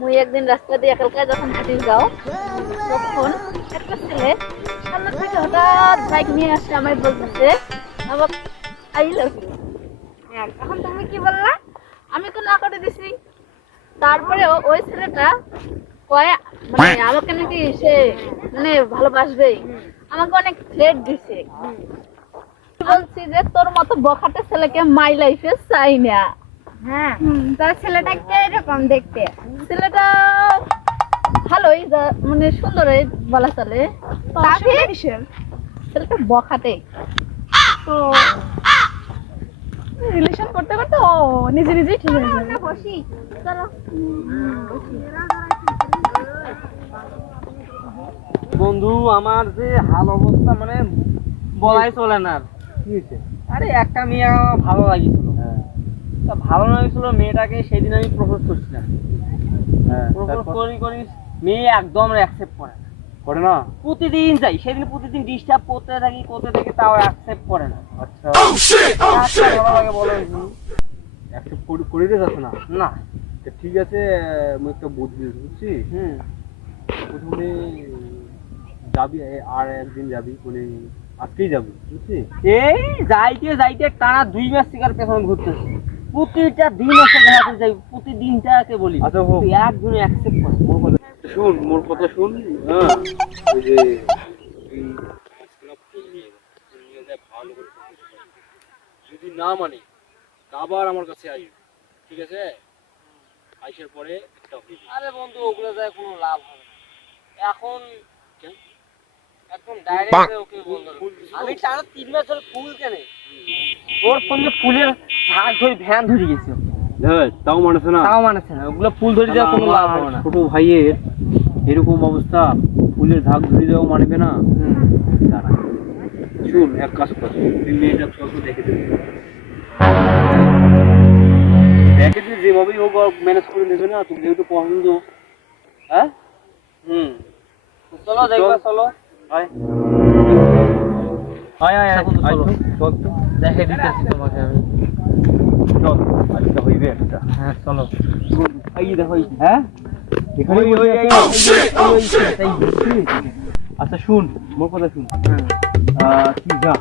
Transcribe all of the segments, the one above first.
মুই একদিন রাস্তা দিয়ে একালকা যখন হাঁটি যাও তখন একটা ছেলে সামনে থেকে হঠাৎ বাইক নিয়ে আসে আমায় বলতেছে আমার আই লাভ ইউ। এখন তুমি কি বললা? আমি তো না করে দিছি। তারপরে ওই ছেলেটা কয় মানে আমাকে নাকি সে মানে ভালোবাসবেই, আমাকে অনেক থ্রেট দিছে। বলছি যে তোর মতো বখাটে ছেলেকে মাই লাইফে চাই না। হ্যাঁ, তার ছেলেটা কিরকম দেখতে? ছেলেটা ভালোই, মানে সুন্দরই বলা চলে। ছেলেটা বখাটে। তো রিলেশন করতে করতে ও নিজে নিজেই ঠিক হয়ে যাবে। বসি চলো। বন্ধু আমার যে হাল অবস্থা মানে বলাই চলে না আর। কি হয়েছে? আরে একটা মেয়ে আমার ভালো লাগিয়েছিল, তা ভালো লাগছিল মেয়েটাকে, সেদিন আমি প্রপোজ করছিলাম। প্রপোজ তারপর? করি করি মেয়ে একদম অ্যাকসেপ্ট করে না। করে না? প্রতিদিন যাই, সেদিন প্রতিদিন ডিস্টার্ব করতে থাকি তাও অ্যাকসেপ্ট করে না। আচ্ছা, কাজটা ভালো লাগে বলো দেখি? অ্যাকসেপ্ট করে দিতে যাচ্ছে না? না। তা ঠিক আছে, আমি একটা বুদ্ধি বুঝছি। প্রথমে যাবি, আর একদিন যাবি, মানে আজকেই যাবি বুঝছি। এই যাইতে যাইতে টানা 2 মাস থেকে পেছনে ঘুরতেছি, প্রতিটা দিন একটা দেখা করতে যাই, প্রতিদিনটাকে বলি আচ্ছা, হোক। তুই একদিন অ্যাকসেপ্ট কর। মোর কথা শুন। হ্যাঁ, ওই যে তুই ফুল নিয়ে যা, ফুল নিয়ে যা, ভালো করে focus কর। যদি না মানে তা আবার আমার কাছে আসবি, ঠিক আছে? আইসার পরে একটা হইবে। আরে বন্ধু ওগুলো যায় কোনো লাভ হবে না এখন। একদম ডাইরেক্ট ওকে বন্ধ কর। আমি টানা 3 মাস ধরে ফুল কেন ওর ফোনে ফুলের ঝাঁক ধরে ভ্যান ধরে গেছে, হ্যাঁ, তাও মানছে না। তাও মানেছে না। ওগুলো ফুল ধরে যাওয়া কোনো লাভ হবে না। ছোট ভাইয়ের এরকম অবস্থা, ফুলের ধাক ধরে দেওয়া মানবে না। দাঁড়া, শুন, এক কাজ কর, তুই মেয়েটা ফটো দেখে দিবি, দেখে দিয়ে যেভাবেই হোক ম্যানেজ করে নেবে না, তুমি যেহেতু পছন্দ। হ্যাঁ, চলো দেখবা, চলো আয় আয় আয় আয়, চলো চল তো, দেখে দিতেছি তোমাকে আমি। চল, আজকে হইবে একটা। হ্যাঁ চলো। এই দেখো, হ্যাঁ এখানে ওই, বসে ওই, আছে। এই বুঝছিস? আচ্ছা শুন, মোর কথা শুন। তুই যা,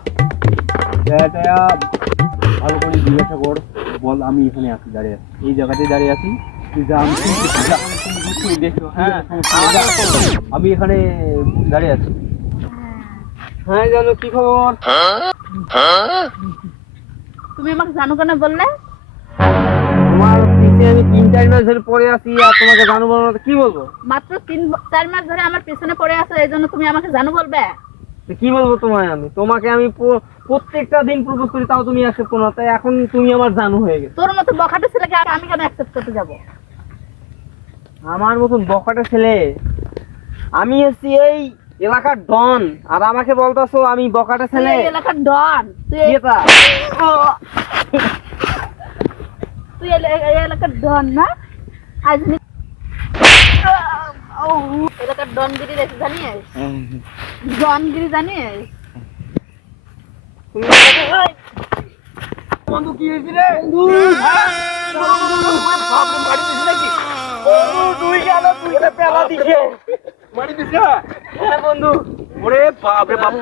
যা ভালো করে জিজ্ঞাসা কর, বল আমি এখানে আছি, দাঁড়িয়ে আছি, এই জায়গাতে দাঁড়িয়ে আছি। তুই যা, আমি শুনতেছি, যা। তুই দেখো। হ্যাঁ যা, আমি এখানে দাঁড়িয়ে আছি। হ্যাঁ জানো কি খবর? তুমি আমাকে জানো কেন বললে? তোমার পিছে আমি 3-4 মাস ধরে পড়ে আছি আর তোমাকে জানবো না তো কি বলবো? মাত্র 3-4 মাস ধরে আমার পিছনে পড়ে আছে, এই জন্য তুমি আমাকে জানো বলবে? তো কি বলবো তোমায় আমি? তোমাকে আমি প্রত্যেকটা দিন প্রপোজ করি তাও তুমি অ্যাকসেপ্ট করো না, তাই এখন তুমি আমার জানু হয়ে গেছো। তোর মতো বখাটে ছেলেকে আমি কেন অ্যাকসেপ্ট করতে যাব? আমার মতন বখাটে ছেলে? আমি হচ্ছি এই এলাকার ডন আর আমাকে বলতাছো আমি বখাটে তুই ছেলে? এই এলাকার ডন, তুই কি এটা? এই এলাকার ডন না? আজ এলাকার ডনগিরি দেখে জানিস? ডনগিরি জানিস? তুমি বন্ধু কি হয়েছিল রে? তুই কেন তুই পেলা দিছে? মারি দিছে? হ্যাঁ বন্ধু। ওরে বাপ রে বাপ,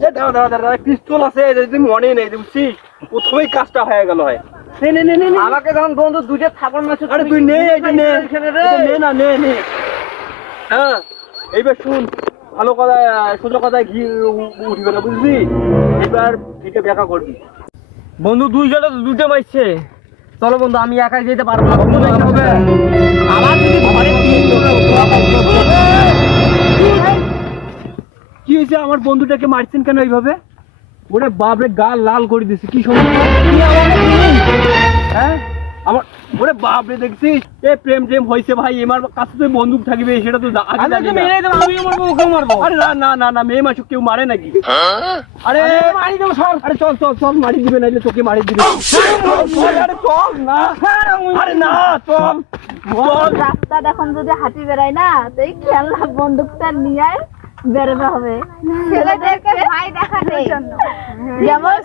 দাঁড়া দাঁড়া দাঁড়া, পিস্তল আছে, যদি মনে নেই বুঝছিস, প্রথমেই কাজটা হয়ে গেল। হয় নে, আমাকে যখন বন্ধু দুইটা থাপড় মারছে, আরে তুই নে, এটা নে, এখানে রে। এটা নে না, নে। হ্যাঁ, এইবার শুন, ভালো কথা, সোজা কথায় ঘি উঠবে না, বুঝলি? এবার ভিটে দেখা করবি। বন্ধু দুইটা মারছে। চলো বন্ধু, আমি একাই যেতে পারবো না। বন্ধু দেখতে হবে। আবার যদি ঘরে কি হয়েছে, আমার বন্ধুটাকে মারছেন কেন এইভাবে? ওরে বাপ রে, গাল লাল করে দিছে, কি সমস্যা? হ্যাঁ, আমার ওরে বাপ রে, দেখছিস প্রেম হয়েছে ভাই, আমার কাছে তো বন্দুক থাকবে সেটা তো আগে জানি না। আমি মারবো, ওকে মারবো। আরে না, মেয়ে মাসুক কেউ মারে নাকি? আরে মারি দেবো সব। আরে চল মারি দিবে, নাইলে তোকে মারি দিবে। আরে চল না, আরে না, চল। রাস্তা এখন যদি হাঁটি বেড়াই না, তো এই খেলনা বন্দুকটা নিয়ে বেরোবে হবে ছেলেদেরকে ভাই দেখানোর জন্য। যেমন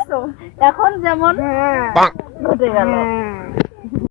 এখন যেমন ঘটে গেল।